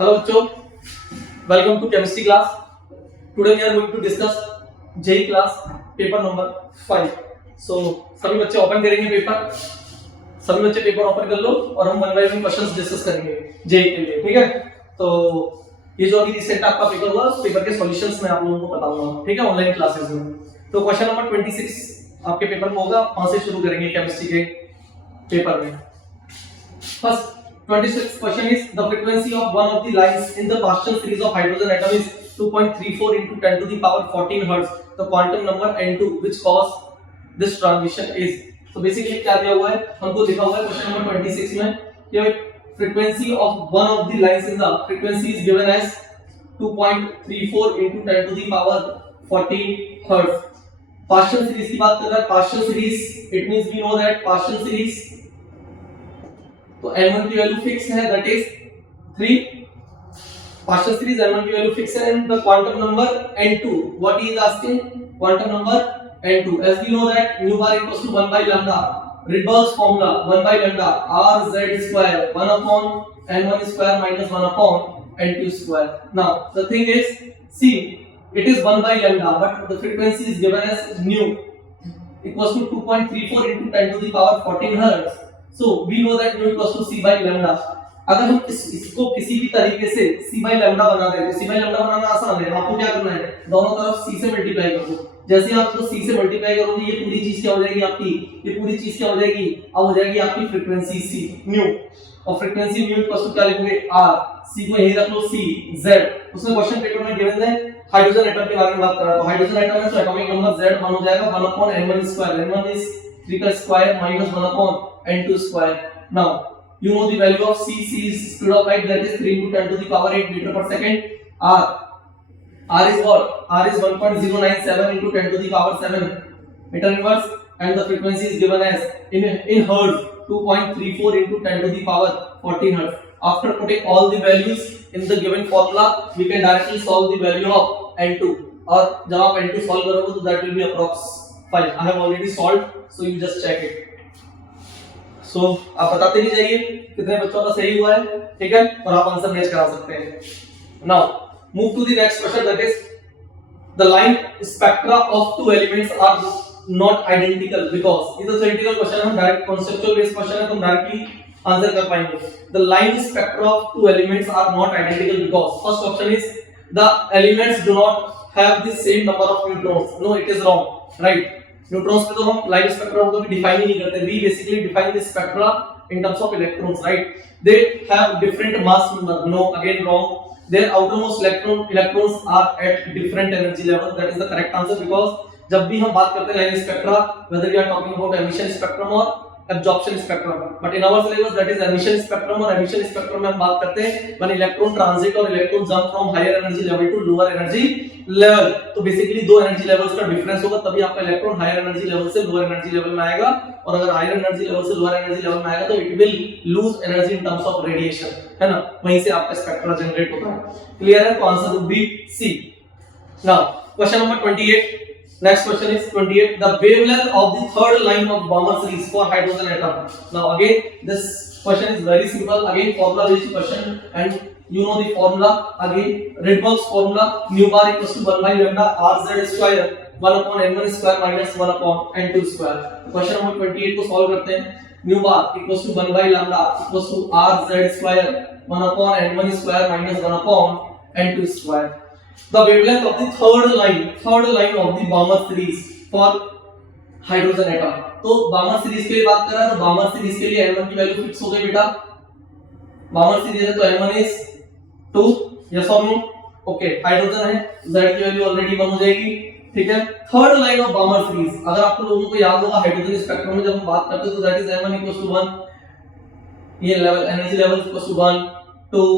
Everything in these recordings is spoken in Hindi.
Hello बच्चों, welcome to chemistry class. Today we are going to discuss JEE class paper number 5. So सभी बच्चे ओपन करेंगे पेपर, सभी बच्चे पेपर ओपन कर लो और हम one by one questions discuss करेंगे JEE के लिए, ठीक है? तो ये जो अभी रिसेंट आपका पेपर हुआ, उस पेपर के सॉल्यूशंस मैं आप लोगों को बताऊंगा, ठीक है? ऑनलाइन क्लासेस में। तो क्वेश्चन नंबर 26 आपके पेपर में होगा, वहां से शुरू करेंगे केमिस्ट्री के पेपर में। First 26th question is the frequency of one of the lines in the Paschen series of hydrogen atom is 2.34 into 10 to the power 14 hertz. The quantum number n2 which cause this transition is. So basically क्या दिया हुआ है, हमको लिखा हुआ है क्वेश्चन नंबर 26 में कि frequency of one of the lines in the frequency is given as 2.34 into 10 to the power 14 hertz. Paschen series की बात कर रहा है, Paschen series it means we know that Paschen series तो n1 की वैल्यू फिक्स है, that is 3. Partial series n1 की वैल्यू फिक्स है and the quantum number n2 what he is asking, quantum number n2 as we know that mu bar equals to 1 by lambda, Rydberg's formula 1 by lambda rz square 1 upon n1 square minus 1 upon n2 square. Now the thing is, see it is 1 by lambda but the frequency is given as nu equals to 2.34 into 10 to the power 14 hertz. So we know that mu equals to c by lambda. अगर हम इसको किसी भी तरीके से c by lambda बना दें तो c by lambda बनाना आसान है। आपको क्या करना है, दोनों तरफ c से मल्टीप्लाई कर दो। जैसे आप इसको c से मल्टीप्लाई करोगे ये पूरी चीज क्या हो जाएगी आपकी, ये पूरी चीज क्या हो जाएगी, अब हो जाएगी आपकी फ्रीक्वेंसी c mu और फ्रीक्वेंसी mu इक्वल्स टू क्या लिखोगे r, c को यही रख लो c z। उसमें क्वेश्चन पेपर में गिवन है हाइड्रोजन एटम के बारे में बात कर रहा है, तो हाइड्रोजन एटम है तो एटॉमिक नंबर z 1 हो जाएगा 1 upon n1 square, n1 is 3 का square minus 1 upon n2 square. Now you know the value of c is speed of light, that is 3 into 10 to the power 8 meter per second. r is what, r is 1.097 into 10 to the power 7 meter inverse and the frequency is given as in hertz 2.34 into 10 to the power 14 hertz. After putting all the values in the given formula we can directly solve the value of n2 और जब आप n2 solve करोगे तो that will be approx 5. I have already solved, so you just check it. So आप बताते नहीं जाइए कितने बच्चों का सही हुआ है, ठीक है, और आप आंसर मैच करा सकते हैं। Now move to the next question, that is the line spectra of two elements are not identical because ये तो theoretical question है, हम डायरेक्ट conceptual based question है तो हम डायरेक्टली आंसर कर पाएंगे। The line spectra of two elements are not identical because first option is the elements do not have the same number of neutrons. No, it is wrong, right? Neutrons पे तो हम लाइन स्पेक्ट्रा को कभी डिफाइन ही नहीं करते, we basically define the spectra in terms of electrons, right? They have different mass number, no, again wrong. Their outermost electrons are at different energy level, that is the correct answer because जब भी हम बात करते हैं line spectra, whether we are talking about emission spectrum और absorption spectrum, but in our syllabus that is emission spectrum, और emission spectrum में हम बात करते हैं when electron transit और electron jump from higher energy level to lower energy level. तो बेसिकली दो एनर्जी लेवल्स का डिफरेंस होगा तभी आपका इलेक्ट्रॉन हायर एनर्जी लेवल से लोअर एनर्जी लेवल में आएगा, और अगर हायर एनर्जी लेवल से लोअर एनर्जी लेवल में आएगा तो it will lose energy in terms of radiation, है ना, वहीं से आपका स्पेक्ट्रा जनरेट होता है। क्लियर है? तो answer would be C. Now question number 28, next question is 28, the wavelength of the third line of Balmer series for hydrogen atom. Now again this question is very simple, again formula based question and you know the formula, again Rydberg's formula mu bar equals to 1 by lambda rz square 1 upon n1 square minus 1 upon n2 square. Question number 28 को सॉल्व करते हैं। mu bar equals to 1 by lambda equals to rz square 1 upon n1 square minus 1 upon n2 square. The wavelength of the third line of the Balmer series for hydrogen atom. तो Balmer series के लिए बात कर रहा है तो Balmer series के लिए n1 की वैल्यू फिक्स हो गई बेटा। Balmer series है तो n1 is 2, yes or no? Okay, hydrogen है z की वैल्यू ऑलरेडी 1 हो जाएगी, ठीक है। Third line of Balmer series, अगर आपको लोगों को याद होगा हाइड्रोजन स्पेक्ट्रम में जब हम बात करते हैं तो that is m1 equals to 1, ये level energy level equals to 1 2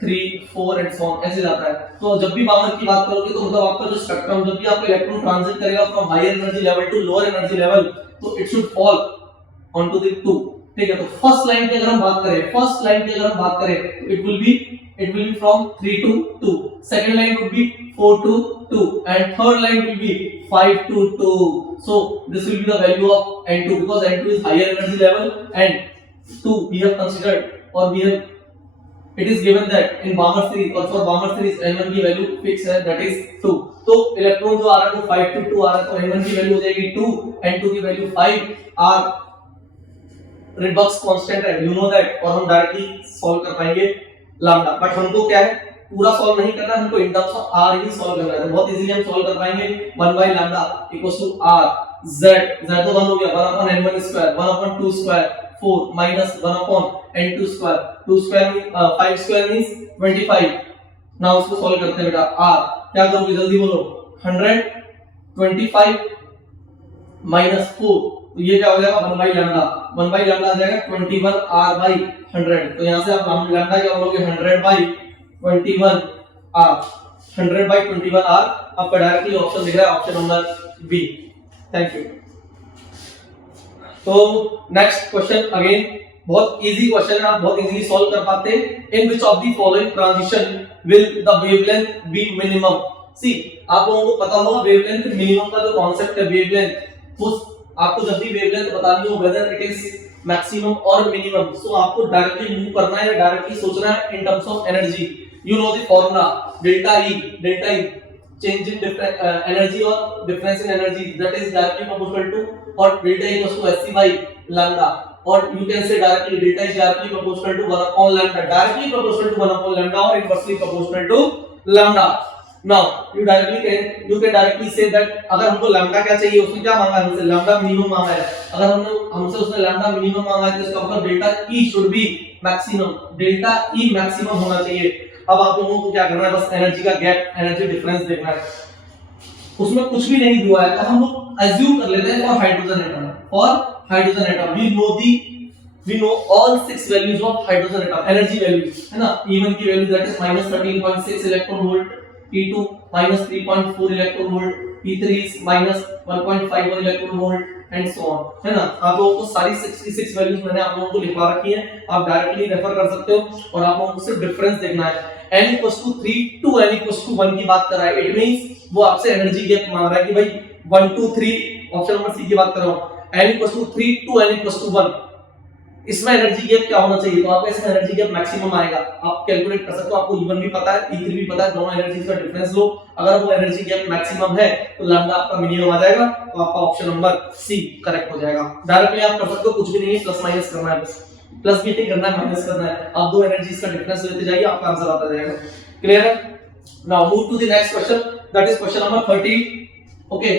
3 4 and so on ऐसे जाता है। तो जब भी बामर की बात करोगे तो मतलब आपका जो स्पेक्ट्रम, जब भी आपका इलेक्ट्रॉन ट्रांजिट करेगा from higher energy level to lower energy level तो it should fall onto the 2, ठीक है। तो फर्स्ट लाइन की अगर हम बात करें तो it will be from 3 to 2, second line would be 4 to 2 and third line will be 5 to 2. So this will be the value of n2 because n2 is higher energy level and 2 we have considered or we have it is given that in Balmer series or for Balmer series n1 की वैल्यू फिक्स है, that is 2. तो इलेक्ट्रॉन जो आ रहा है वो 5 to 2 आ रहा है, तो n1 की वैल्यू हो जाएगी 2, n2 की वैल्यू 5. r रिडक्स कांस्टेंट है, यू नो दैट, और हम डायरेक्टली सॉल्व कर पाएंगे लैम्डा. बट हमको क्या है, पूरा सॉल्व नहीं करना, हमको इन terms of r he solve करना है. तो बहुत इजीली हम सॉल्व कर पाएंगे. 1 by lambda equals to r z तो 1 हो गया, 1 upon n1 square, 1 upon 2 square 4 minus 1 upon n2 square. 2 square means 5 square means 25. Now उसको सॉल्व करते हैं बेटा. r क्या करोगे जल्दी बोलो. 125 minus 4, तो ये क्या हो जाएगा 1 by lambda. 1 by lambda आ जाएगा 21 r by 100. तो यहां से आप lambda क्या बोलोगे 100 by 21 r. 100 by 21 r आपका डायरेक्टली ऑप्शन दिख रहा है, option number B. Thank you. तो नेक्स्ट क्वेश्चन अगेन बहुत इजी क्वेश्चन है, आप बहुत इजीली सॉल्व कर पाते हैं. In which of the following transition will the wavelength be minimum. See आप लोगों को पता होगा वेवलेंथ मिनिमम का जो कॉन्सेप्ट है वेवलेंथ, उस आपको जब भी वेवलेंथ बतानी हो वेदर इट इज मैक्सिमम और मिनिमम, सो आपको डायरेक्टली मूव करना है, डायरेक्टली सोचना है इन terms of energy. You know the formula delta E change in energy or difference in energy, that is directly proportional to, or delta equals to hc by lambda, or you can say directly delta is directly proportional to 1 upon lambda, directly proportional to 1 upon lambda or inversely proportional to lambda. Now you can directly say that अगर हमको lambda क्या चाहिए, उसने क्या मांगा है हमसे, lambda minimum मांगा है. अगर हमसे उसने lambda minimum मांगा है तो इसका मतलब delta E should be maximum, delta E maximum होना चाहिए. अब आप लोगों को क्या करना है, बस एनर्जी का गैप, एनर्जी डिफरेंस देखना है. उसमें कुछ भी नहीं दिया है तो हम लोग अज्यूम कर लेते हैं for hydrogen atom. For hydrogen atom we know all 6 values of hydrogen atom, energy values है ना. E1 की value that is -13.6 electron volt, E2 -3.4 electron volt, E3 is -1.51 electron volt and so on, है ना. आप लोगों को सारी 66 वैल्यूज मैंने आप लोगों को लिखवा रखी है, आप डायरेक्टली रेफर कर सकते हो. और आप लोगों को सिर्फ डिफरेंस देखना है. n equals to 3 to n equals to 1 की बात कर रहा है, इट मींस वो आपसे एनर्जी गैप मांग रहा है कि भाई 1 2 3, ऑप्शन नंबर सी की बात कर रहा हूं. n equals to 3 to n equals to 1, इसमें एनर्जी गैप क्या होना चाहिए, तो आपका इसमें एनर्जी गैप मैक्सिमम आएगा. आप कैलकुलेट कर सकते हो, आपको E1 भी पता है, E3 भी पता है, दोनों एनर्जी का डिफरेंस लो. अगर वो एनर्जी गैप मैक्सिमम है तो लैम्डा आपका मिनिमम आ जाएगा, तो आपका ऑप्शन नंबर सी करेक्ट हो जाएगा. डायरेक्टली आप कर सकते हो, कुछ भी नहीं है, प्लस माइनस करना है, बस प्लस भी नहीं करना है, माइनस करना है. आप दो एनर्जीज का डिफरेंस लेते जाइए, आपका आंसर आता जाएगा. क्लियर है. Now move to the next question, that is question number 30. Okay,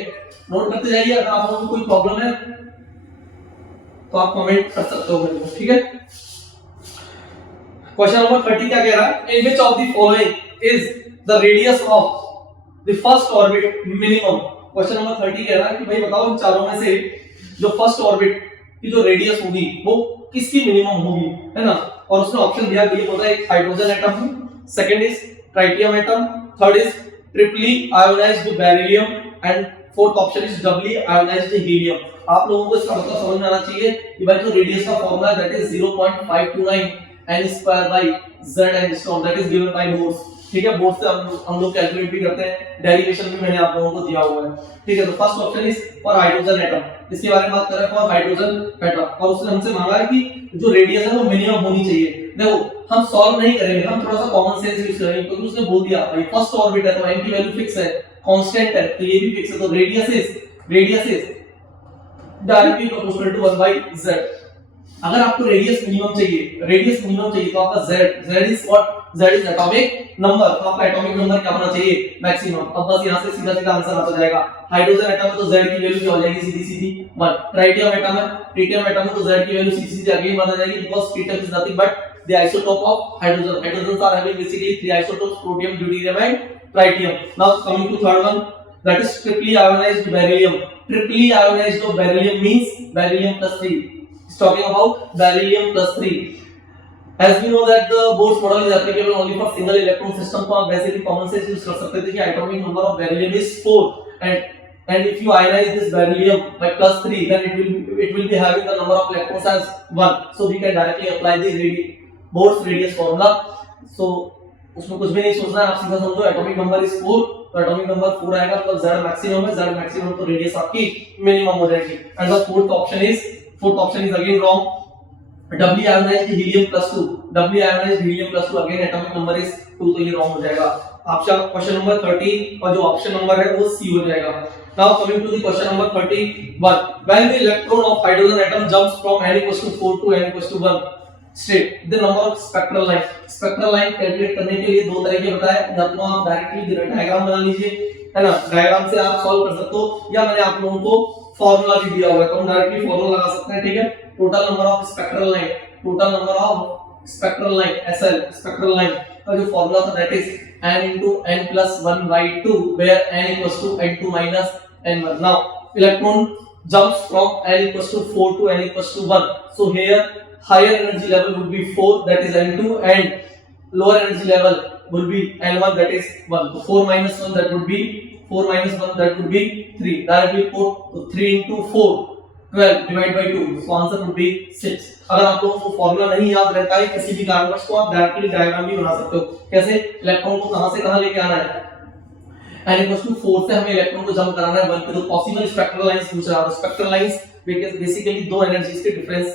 note करते जाइए. अगर आप लोगों को कोई प्रॉब्लम है तो आप कमेंट कर सकते हो मेरे को, ठीक है. क्वेश्चन नंबर 30 क्या कह रहा है, in which of the following is the radius of the first orbit minimum. Question number 30 कह रहा है कि भाई बताओ इन चारों में से जो फर्स्ट ऑर्बिट की जो रेडियस होगी वो किसकी मिनिमम होगी, है ना. और उसने ऑप्शन दिया कि ये होता है एक hydrogen atom, second is tritium atom, third is triply ionised beryllium and fourth option is doubly ionised helium. आप लोगों को इसका मतलब समझ में आना चाहिए कि भाई जो रेडियस का formula that is 0.529 n square by z angstrom, that is given by Bohr's. ठीक है, बोर्स से हम लोग कैलकुलेट भी करते हैं, डेरिवेशन भी मैंने आप लोगों को दिया हुआ है. ठीक है, तो first option is for hydrogen atom, इसके बारे में बात कर रहे हैं फॉर हाइड्रोजन एटम. और उसने हमसे मांगा है कि जो रेडियस है वो मिनिमम होनी चाहिए. देखो हम सॉल्व नहीं करेंगे, हम थोड़ा सा कॉमन सेंस यूज करेंगे, क्योंकि उसने बोल दिया भाई फर्स्ट ऑर्बिट है तो n की वैल्यू फिक्स है, कांस्टेंट है, तो ये भी फिक्स है, तो radius is directly proportional to 1 by z. अगर आपको रेडियस मिनिमम चाहिए तो आपका z is what, z is atomic number, तो आपका एटॉमिक नंबर क्या होना चाहिए, मैक्सिमम. अब बस यहां से सीधा सीधा आंसर आता जाएगा. हाइड्रोजन एटम तो z की वैल्यू क्या हो जाएगी, सीधी सीधी 1. ट्राइटियम एटम तो z की वैल्यू सीधी सीधी अगेन बन जाएगी, because tritium is nothing but the isotope of hydrogen. Hydrogens are having basically 3 isotopes, protium, deuterium and tritium. Now coming to third one, that is triply ionized beryllium. Triply ionized beryllium means beryllium plus 3. It's talking about beryllium plus 3. As we know that the Bohr's model is applicable only for single electron system, तो आप वैसे भी common sense use कर सकते थे कि atomic number of beryllium is 4 and if you ionize this beryllium by plus 3 then it will be having the number of electrons as 1, so we can directly apply the Bohr's radius formula. So उसमें कुछ भी नहीं सोचना है, आप सीधा समझो एटॉमिक नंबर इज 4, तो एटॉमिक नंबर 4 आएगा प्लस z मैक्सिमम है, z मैक्सिमम तो रेडियस आपकी मिनिमम हो जाएगी. And the fourth option is again wrong. doubly ionized helium plus 2, doubly ionized helium plus 2, again atomic number is 2, तो ये रॉन्ग हो जाएगा आपका क्वेश्चन नंबर 30 और जो ऑप्शन नंबर है वो सी हो जाएगा। Now coming to the question number 31, when the electron of hydrogen atom jumps from n equals to 4 to n equals to 1, state the number of spectral line। Spectral line calculate करने के लिए दो तरीके बताए, या तो आप डायरेक्टली डायग्राम बना लीजिए, है ना, डायग्राम से आप सॉल्व कर सकते हो, या मैंने आप लोगों को फार्मूला भी दिया हुआ है तो हम डायरेक्टली फार्मूला लगा सकते हैं, ठीक है। Total number of spectral line, total number of spectral line SL, spectral line का जो फार्मूला था that is n into n plus 1 by 2 where n equals to n2 minus n1। now electron jumps from n equals to 4 to n equals to 1, so here higher energy level would be 4, that is n2, and lower energy level will be n1, that is 1, so 4 minus 1 that would be 4 minus 1 that would be 3, directly put, so 3 into 4 12 divided by 2, so answer would be 6। अगर आप लोगों को फॉर्मूला नहीं याद रहता है किसी भी कारणवश तो आप डायरेक्टली डायग्राम भी बना सकते हो। कैसे? इलेक्ट्रॉन को कहां से कहां लेके आना है, n equals to 4 से हमें इलेक्ट्रॉन को जंप कराना है 1 पे, तो पॉसिबल स्पेक्ट्रल लाइंस पूछ रहा है। स्पेक्ट्रल लाइंस बेसिकली दो एनर्जीज के डिफरेंस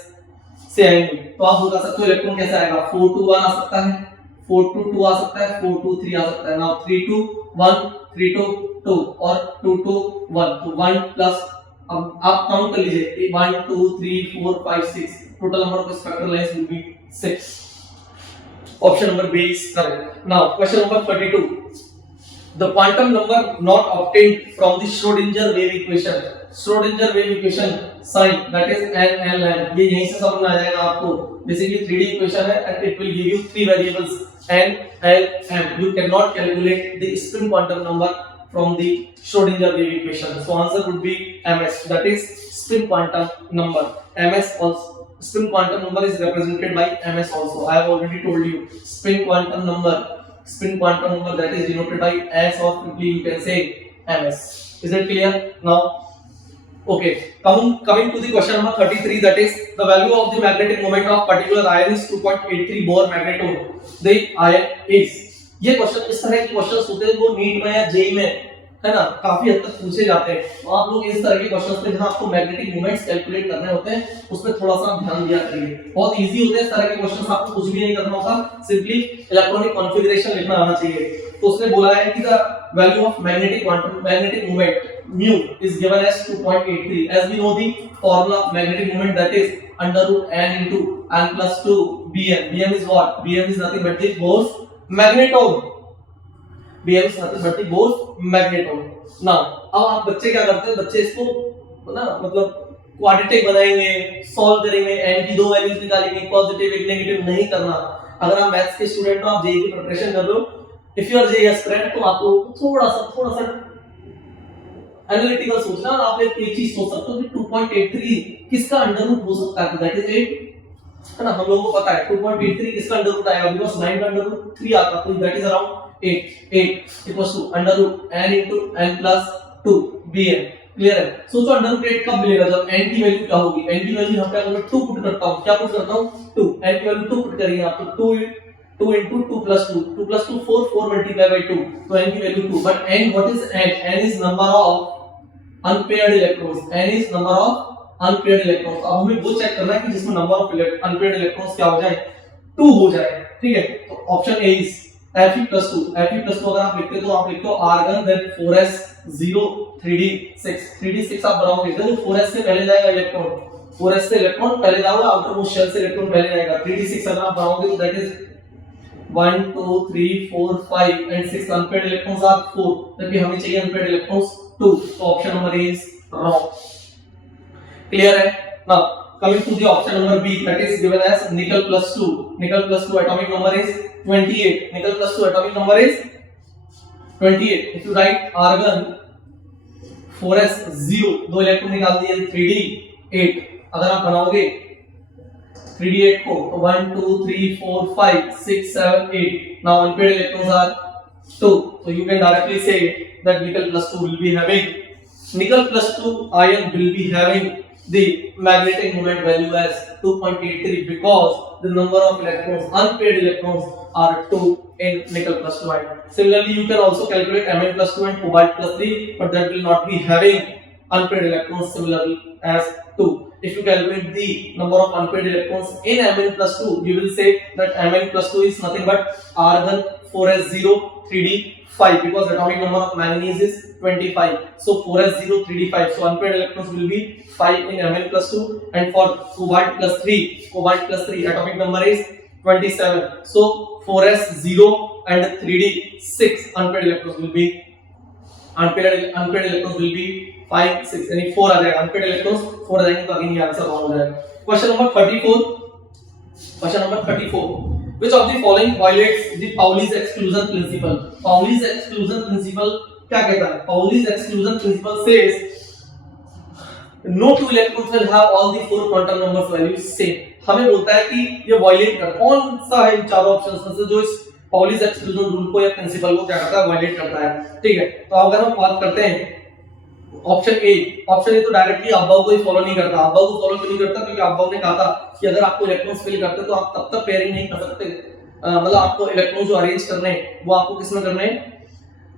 से आएंगे, तो आप बता सकते हो इलेक्ट्रॉन कैसे आएगा, 4 to 1 आ सकता है, 4 to 2 आ सकता है, 4 to 3 आ सकता है। नाउ 3 to 1, 3 to 2 और 2 to 1, तो 1 प्लस, अब आप काउंट कर लीजिए 1 2 3 4 5 6, total number of spectral lines will be 6। option number B is correct। now question number 32, the quantum number not obtained from the Schrödinger wave equation, Schrödinger wave equation sign that is n l n, ये यहीं से समझ में आ जाएगा आपको। बेसिकली 3D इक्वेशन है and it will give you three variables n l m, you cannot calculate the spin quantum number from the Schrödinger wave equation, so answer would be ms, that is spin quantum number। ms also, spin quantum number is represented by ms also, I have already told you spin quantum number, spin quantum number that is denoted by s, or simply you can say ms। is it clear now? okay, coming to the question number 33, that is the value of the magnetic moment of particular ion is 2.83 Bohr magneton, the ion is। ये क्वेश्चन इस तरह के क्वेश्चंस होते हैं वो नीट में या जेई में, है ना, काफी हद तक पूछे जाते हैं, तो आप लोग इस तरह के क्वेश्चंस पे जहां आपको मैग्नेटिक मोमेंट्स कैलकुलेट करने होते हैं उसमें थोड़ा सा ध्यान दिया करिए, बहुत इजी होते हैं इस तरह के क्वेश्चंस, आपको कुछ भी नहीं करना होता, सिंपली इलेक्ट्रॉनिक कॉन्फ़िगरेशन लिखना आना चाहिए। तो उसने बोला है कि the value of magnetic quantum, magnetic moment mu is given as 2.83, as we know the formula of magnetic moment, that is under root n into n plus 2 bm, bm is what, bm is nothing but the Bohr's magneton, bm is nothing but the Bohr's magneton। now अब आप बच्चे क्या करते हैं, बच्चे इसको ना मतलब क्वाड्रेटिक बनाएंगे, सॉल्व करेंगे, n की दो वैल्यूज निकालेंगे, पॉजिटिव एक नेगेटिव नहीं करना। अगर आप मैथ्स के स्टूडेंट हो, आप जेईई की प्रिपरेशन कर रहे हो, if you are JEE aspirant, तो आपको थोड़ा सा एनालिटिकल सोचना, आप एक चीज सोच सकते हो कि 2.83 किसका अंडर रूट हो सकता है, दैट इज 8, है ना, हम लोगों को पता है 2.83 किसका अंडर रूट आएगा, बिकॉज़ 9 का अंडर रूट 3 आता, तो that is around 8 equals to under root n into n plus 2 bm। Clear है? सोचो अंडर रूट 8 कब मिलेगा, जब n की वैल्यू क्या होगी, n की वैल्यू यहां पे अगर मैं 2 पुट करता हूं, क्या पुट करता हूं 2, n की वैल्यू 2 पुट करिए आप, तो 2 into 2 plus 2, 2 plus 2 4 multiplied by 2, तो n की value 2, but n what is n, n is number of unpaired electrons, n is number of unpaired electrons। अब हमें वो चेक करना है कि जिसमें नंबर ऑफ unpaired electrons क्या हो जाए, 2 हो जाए, ठीक है। तो option A is Fe+2, Fe+2 अगर आप लिखते हो तो आप लिखते हो argon, then 4s0 3d6, 3d6 आप बनाओगे तो 4s से पहले जाएगा इलेक्ट्रॉन, 4s से इलेक्ट्रॉन पहले जाएगा, आउटर मोस्ट शेल से इलेक्ट्रॉन पहले जाएगा, 3d6 अगर आप बनाओगे तो that is 1 2 3 4 5 and 6 unpaired electrons are 4, जबकि हमें चाहिए अनपेयर्ड इलेक्ट्रॉन्स 2, तो option number A is wrong. Clear है? Now coming to the option number B, that is given as nickel plus 2, nickel plus 2 atomic number is 28, nickel plus 2 atomic number is 28। if you write argon 4s0, दो इलेक्ट्रॉन निकाल दिए 3d8, अगर आप बनाओगे 3d8 को तो 1 2 3 4 5 6 7 8, now unpaired electrons are 2, so you can directly say that nickel plus 2 will be having, nickel plus 2 ion will be having the magnetic moment value as 2.83 because the number of electrons, unpaired electrons, are 2 in nickel plus 2 ion। Similarly, you can also calculate Mn plus 2 and cobalt plus 3, but that will not be having unpaired electrons similarly as 2। if you calculate the number of unpaired electrons in Mn+2, you will say that Mn+2 is nothing but argon 4s0 3d 5, because atomic number of manganese is 25. So 4s0 3d 5. So unpaired electrons will be 5 in Mn+2, and for cobalt plus 3 atomic number is 27. So 4s0 and 3d 6 unpaired electrons will be 5 6 यानी 4 आ जाएगा. अनपेड इलेक्ट्रॉन्स 4 आ जाएंगे, तो अगेन ये आंसर रॉन्ग हो जाएगा. Question number 34. Which of the following violates the Pauli's exclusion principle? Pauli's exclusion principle क्या कहता है? Pauli's exclusion principle says no two electrons will have all the four quantum numbers values same. हमें बोलता है कि ये वायलेट कर, कौन सा है इन चारों ऑप्शंस में से जो इस Pauli's exclusion रूल को या प्रिंसिपल को क्या करता है? वायलेट करता है. ठीक है, तो अगर हम बात करते हैं ऑप्शन ए तो डायरेक्टली अबव को ही फॉलो नहीं करता. अबव को फॉलो क्यों नहीं करता? क्योंकि अबव ने कहा था कि अगर आपको इलेक्ट्रॉन्स फिल करते तो आप तब तक पेयरिंग नहीं कर सकते. मतलब आपको इलेक्ट्रॉन जो अरेंज करने हैं वो आपको किस में करने हैं?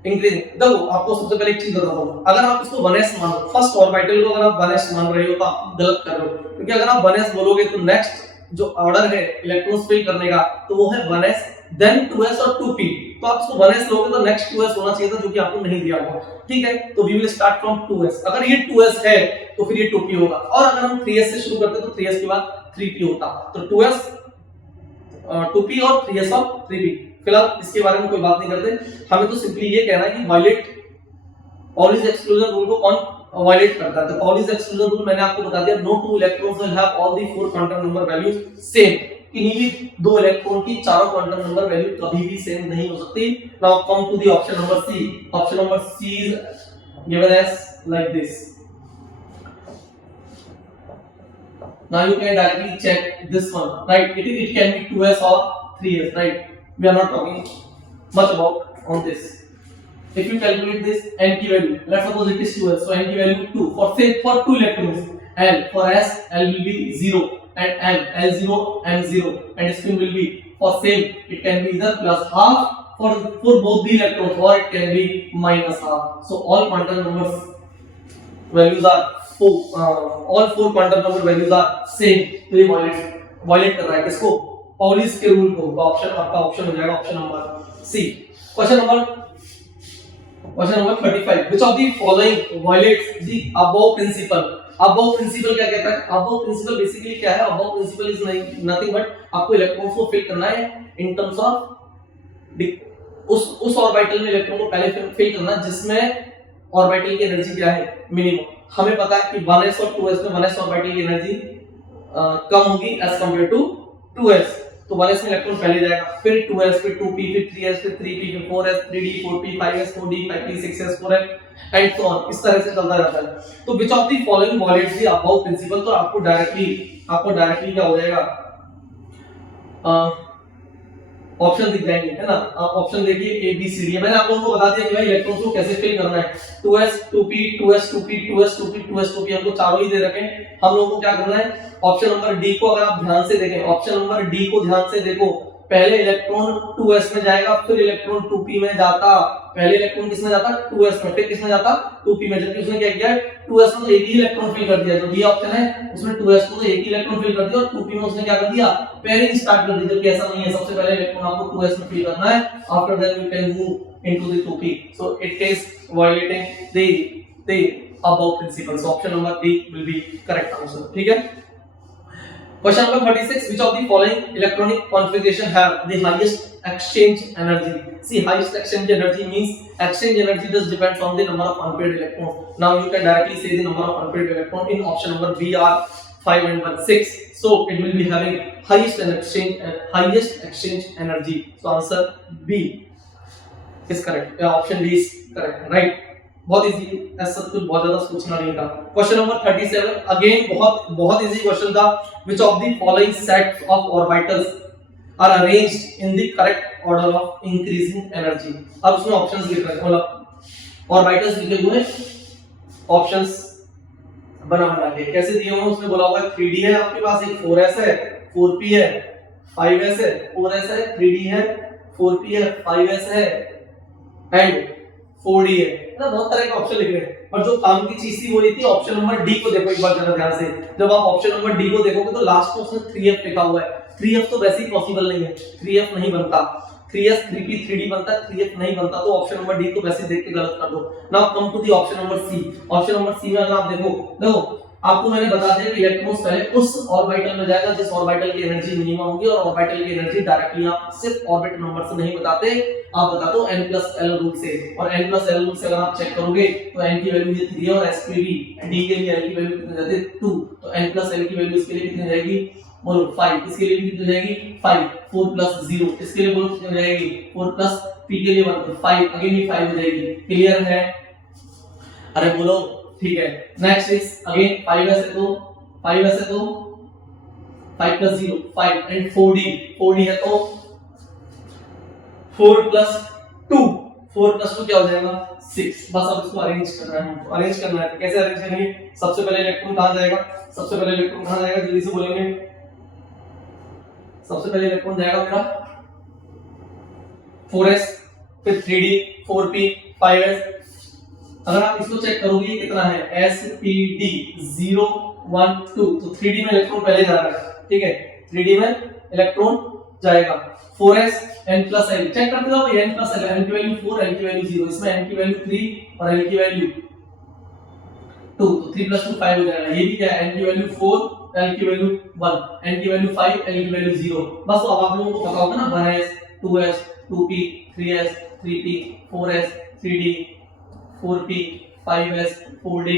इंक्रीजिंग. देखो आपको सबसे पहले एक चीज बताता हूं, अगर आप इसको 1s मानो, फर्स्ट ऑर्बिटल को अगर आप 1s मान रहे हो तो आप गलत कर रहे हो, क्योंकि अगर आप 1s बोलोगे तो नेक्स्ट जो ऑर्डर है इलेक्ट्रॉन्स फिल करने का तो वो है 1s देन 2s और 2p. तो आप इसको 1s लोगे तो नेक्स्ट 2s होना चाहिए था, जो कि आपको नहीं दिया हुआ. ठीक है, तो we will start from 2s. अगर ये 2s है तो फिर ये 2p होगा, और अगर हम 3s से शुरू करते तो 3s के बाद 3p होता. तो 2s 2p और 3s और 3p. फिलहाल इसके बारे में कोई बात नहीं करते, हमें तो सिंपली ये कहना है कि वायलेट Pauli's exclusion रूल को कौन वायलेट करता है. तो Pauli's exclusion रूल मैंने आपको बता दिया, no two electrons will have all the four quantum number values same. किन्हीं भी दो इलेक्ट्रॉन की चारों क्वांटम नंबर वैल्यू कभी भी सेम नहीं हो सकती. Now come to the option number C. Option number C is given as like this. Now you can directly check this one, right? It can be 2s or 3s, right? We are not talking much about on this. If you calculate this n की value, let's suppose it is 2s, so n की value 2. For say for 2 electrons, L for s, L will be 0, and M L0 M0, and spin will be for same. It can be either plus half for both the electrons, or it can be minus half. So all quantum numbers values are all four quantum number values are same. तो ये वायलेट कर रहा है किसको? Pauli's के रूल को. ऑप्शन आपका ऑप्शन हो जाएगा option number C. Question number 35. Which of the following violates the above principle? Above principle क्या कहता है? Above principle basically क्या है? Above principle is nothing but आपको इलेक्ट्रॉन्स को फिल करना है in terms of उस ऑर्बिटल में इलेक्ट्रॉन को पहले फिल करना जिसमें ऑर्बिटल की एनर्जी क्या है? मिनिमम. हमें पता है कि 1s और 2s में 1s ऑर्बिटल की एनर्जी कम होगी एज कंपेयर टू 2s. तो 1s में इलेक्ट्रॉन पहले जाएगा, फिर 2s, फिर 2p, फिर 3s, फिर 3p, फिर 4s, 3d, 4p, 5s, 4d, 5p, 6s, 4f and so on. इस तरह से चलता रहता है. तो which of the following violates the above principle? तो आपको डायरेक्टली क्या हो जाएगा? ऑप्शन दिख जाएंगे, है ना? आप ऑप्शन देखिए ए बी सी डी. मैंने आप लोगों को बता दिया कि भाई इलेक्ट्रॉन्स को कैसे फिल करना है. 2s 2p 2s 2p 2s 2p 2s 2p हमको चारों ही दे रखे हैं. हम लोगों को क्या करना है? ऑप्शन नंबर डी को अगर आप ध्यान से देखें, ऑप्शन नंबर डी को ध्यान से देखो, पहले इलेक्ट्रॉन 2s में जाएगा, फिर इलेक्ट्रॉन 2p में जाता. पहले इलेक्ट्रॉन किस में जाता? 2s में, फिर किस में जाता? 2p में. जबकि उसने क्या किया है? 2s में तो एक ही इलेक्ट्रॉन फिल कर दिया. जो बी ऑप्शन है उसमें 2s को तो एक ही इलेक्ट्रॉन फिल कर दिया, और 2p में उसने क्या कर दिया? पेयरिंग स्टार्ट कर दी. जबकि ऐसा नहीं है, सबसे पहले इलेक्ट्रॉन आपको 2s में फिल करना है, after that you can move into the 2p. So it is violating the above principle. So option number D will be correct answer. ठीक है. Question number 36. Which of the following electronic configuration have the highest exchange energy? See, highest exchange energy means exchange energy just depends on the number of unpaired electrons. Now you can directly say the number of unpaired electrons in option number B are 5 and 1 6. So it will be having highest exchange energy. So answer B is correct. Option D is correct. Right? बहुत इजी, ऐसा कुछ बहुत ज्यादा सोचना नहीं था. क्वेश्चन नंबर 37 अगेन बहुत इजी क्वेश्चन था. Which of the following set of orbitals are arranged in the correct order of increasing energy? अब उसमें ऑप्शंस लिख रहे हैं, मतलब ऑर्बिटल्स लिखे हुए ऑप्शंस बना के कैसे दिए हुए उसमें बोला होगा 3d है आपके पास, एक 4s है, 4p है, 5s है, 4s है, 3d है, 4p है, 5s है एंड 4d है ना, बहुत तरह के ऑप्शन लिख रहे हैं, और जो काम की चीज थी वो ये थी ऑप्शन नंबर डी को देखो एक बार जरा ध्यान से। जब आप ऑप्शन नंबर डी को देखोगे तो लास्ट में उसने 3f लिखा हुआ है। 3f तो वैसे ही पॉसिबल नहीं है, 3f नहीं बनता, 3s 3p 3d बनता है, 3f नहीं बनता, तो ऑप्शन नंबर डी को वैसे देख के गलत कर दो। Now come to the option number C. Option number C में अगर आप देखो आपको मैंने बता दिया कि इलेक्ट्रॉन पहले उस ऑर्बिटल में जाएगा जिस ऑर्बिटल की एनर्जी मिनिमम होगी, और ऑर्बिटल की एनर्जी डायरेक्टली आप सिर्फ ऑर्बिट नंबर से नहीं बताते, आप बताते हो n+l रूल से, और n+l रूल से अगर आप चेक करोगे तो n की वैल्यू ये 3 है और s की भी d के लिए n की वैल्यू कितनी जाती है 2, तो n+l की वैल्यू इसके लिए कितनी जाएगी बोलो 5, इसके लिए कितनी जाएगी 5, 4 + 0 इसके लिए बोलो कितनी जाएगी 4 + p के लिए 1 तो 5, अगेन ये 5 हो जाएगी। क्लियर है? अरे बोलो ठीक है। नेक्स्ट इज अगेन 5 ऐसे तो 5 + 0 5 एंड 4d है तो 4 + 2 क्या हो जाएगा 6। बस अब इसको अरेंज करना है, हमको अरेंज करना है। कैसे अरेंज करेंगे? सबसे पहले इलेक्ट्रॉन कहां जाएगा? जल्दी से बोलेंगे। सबसे पहले इलेक्ट्रॉन जाएगा मेरा 4s, फिर 3d 4p 5s। अगर आप इसको चेक करोगे कितना है spd 0 1 2, तो 3d में इलेक्ट्रॉन पहले जा रहा है, ठीक है, 3d में इलेक्ट्रॉन जाएगा 4s n+l चेक करते जाओ, n+l n की वैल्यू 4 l की वैल्यू 0, इसमें n की वैल्यू 3 और l की वैल्यू 2, तो 3 + 2 5 हो जाएगा। ये भी क्या है, n की वैल्यू 4 l की वैल्यू 1, n की वैल्यू 5 l की वैल्यू 0। बस अब आप लोगों को पता होगा ना 1s 2s 2p 3s 3p 4s 3d 4p 5s 4d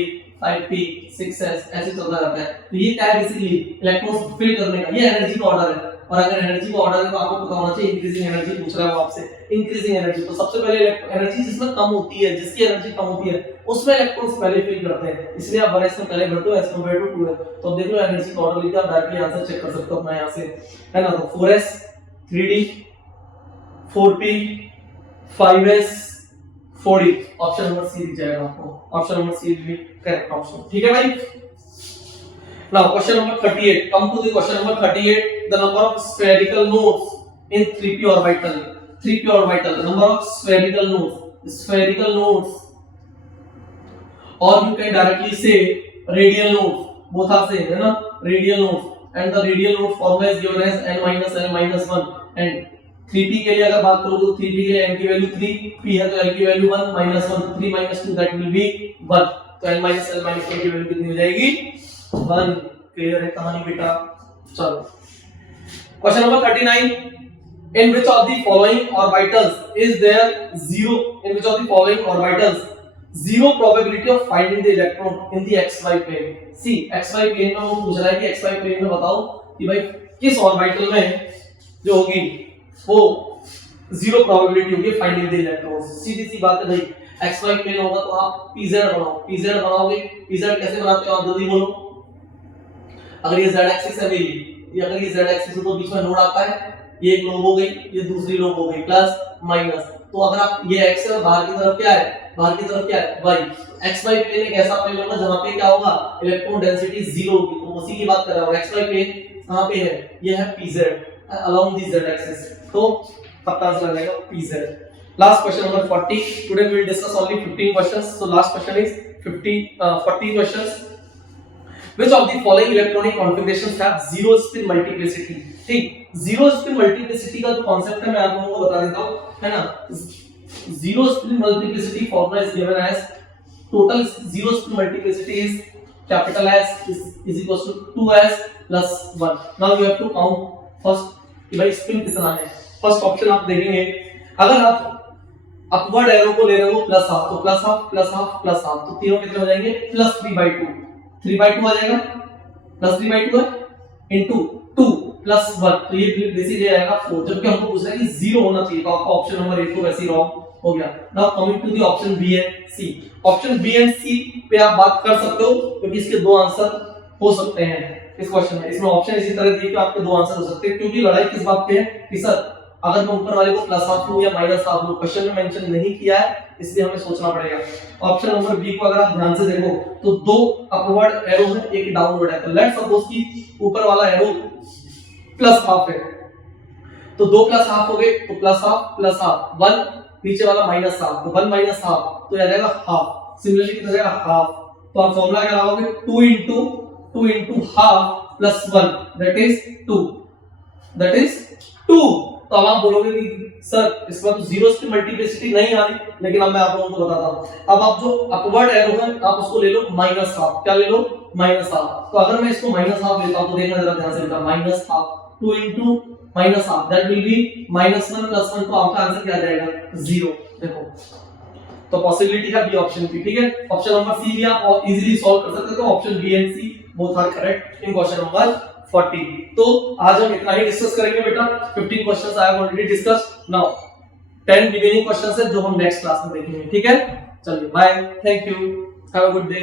5p 6s ऐसे चलता रहता है। तो ये क्या है बेसिकली इलेक्ट्रॉन्स फिल करने का, ये एनर्जी का ऑर्डर है, और अगर एनर्जी का ऑर्डर है तो आपको पता होना चाहिए इंक्रीजिंग एनर्जी पूछ रहा है वो आपसे, इंक्रीजिंग एनर्जी। तो सबसे पहले एनर्जी जिसमें कम होती है, जिसकी एनर्जी कम होती है उसमें इलेक्ट्रॉन्स पहले फिल करते हैं, इसलिए आप 1s में पहले भरते हो एज कंपेयर टू 2s। तो अब देख लो एनर्जी का ऑर्डर लेके आप डायरेक्टली आंसर चेक कर सकते हो अपना यहां से, है ना। तो 4s 3d 4p 5s 4d, option number सी दिख जाएगा आपको, ऑप्शन नंबर सी भी करेक्ट ऑप्शन, ठीक है भाई। Now question number 38, come to the question number 38, the number of spherical nodes in 3p orbital, 3p orbital, the number of spherical nodes, और यू कैन डायरेक्टली से radial nodes, both are same, है ना, radial nodes, and the radial node formula is given as n-l-1, एंड 3p के लिए अगर बात करो तो 3p के लिए n की वैल्यू 3, p है तो l की वैल्यू 1 -1, 3 - 2 दैट विल बी 1, तो n - l - 1 की वैल्यू कितनी हो जाएगी 1। क्लियर है कहानी बेटा? चलो question number 39, in which of the following orbitals is there zero probability of finding the electron in the xy plane. See xy plane में वो पूछ रहा है कि xy प्लेन में बताओ कि भाई किस ऑर्बिटल में जो होगी वो जीरो प्रोबेबिलिटी होगी फाइंडिंग द इलेक्ट्रॉन्स। सीधी सी बात है भाई, xy प्लेन होगा तो आप pz बनाओगे, pz कैसे बनाते हो आप जल्दी बोलो। अगर ये z एक्सिस है मेरी, ये अगर ये z एक्सिस है तो बीच में नोड आता है, ये एक लोब हो गई, ये दूसरी लोब हो गई, प्लस माइनस, तो अगर आप ये x है, बाहर की तरफ क्या है y, xy प्लेन एक ऐसा प्लेन होगा जहां पे क्या होगा इलेक्ट्रॉन डेंसिटी 0 होगी, तो उसी की बात कर रहा हूं। xy प्लेन कहां पे है, ये है pz along the z axis, तो पक्का आंसर आ जाएगा pz। Last question number 40, today we will discuss only 15 questions, so last question is 40 questions. Which of the following electronic configurations have zero spin multiplicity? ठीक, जीरो स्पिन मल्टीप्लिसिटी का जो कॉन्सेप्ट है मैं आप लोगों को बता देता हूं, है ना। Zero spin multiplicity formula is given as total zero spin multiplicity is capital S is equals to 2s plus 1. Now you have to count first कि भाई स्पिन कितना है। फर्स्ट ऑप्शन आप देखेंगे, अगर आप अपवर्ड एरो को ले रहे हो प्लस हाफ, तो plus half plus half plus half, तो तीनों कितने हो जाएंगे प्लस 3/2, 3/2 आ जाएगा, प्लस 3/2 है इनटू 2 प्लस 1, तो ये बेसिकली आएगा 4। जबकि हमको पूछ रहा है कि 0 होना चाहिए, तो आपका ऑप्शन नंबर 1 तो वैसे ही रॉन्ग हो गया। Now coming to the option B and C. Option B and C पे आप बात कर सकते हो क्योंकि इसके दो आंसर हो सकते हैं इस क्वेश्चन में। इसमें ऑप्शन इसी तरह दिए कि आपके दो आंसर हो सकते हैं, क्योंकि लड़ाई किस बात पे है कि सर अगर मैं ऊपर वाले को प्लस हाफ लूं या माइनस हाफ लूं, क्वेश्चन में मेंशन नहीं किया है, इसलिए हमें सोचना पड़ेगा। ऑप्शन नंबर बी को अगर आप ध्यान से देखो तो दो अपवर्ड एरो है, एक डाउनवर्ड है, तो लेट्स सपोज कि ऊपर वाला एरो प्लस हाफ है, तो 2 प्लस हाफ हो गए, तो प्लस हाफ 1, नीचे वाला माइनस हाफ, तो 1 माइनस हाफ तो आ जाएगा हाफ। सिमिलरली कितना जाएगा हाफ, तो आप फॉर्मूला क्या लगाओगे 2 into half plus 1 that is 2। तो अब आप बोलोगे कि सर इसमें तो जीरोस की मल्टीप्लिसिटी नहीं आ रही, लेकिन अब मैं आप लोगों को बताता हूं। अब आप जो अपवर्ड एरो है आप उसको ले लो माइनस हाफ, क्या ले लो माइनस हाफ। तो अगर मैं इसको माइनस हाफ लेता हूं तो देखना जरा ध्यान से बेटा, minus half 2 into minus half that will be -1 plus 1, तो आपका आंसर क्या आ जाएगा 0। देखो तो पॉसिबिलिटी है बी ऑप्शन की, ठीक है। ऑप्शन नंबर सी भी आप इजीली सॉल्व कर सकते हो, option B and C both are correct in question number 40। तो आज हम इतना ही डिस्कस करेंगे बेटा। 15 questions I have already discussed, now 10 remaining questions है जो हम नेक्स्ट क्लास में देखेंगे, ठीक है। चलिए bye, thank you, have a good day.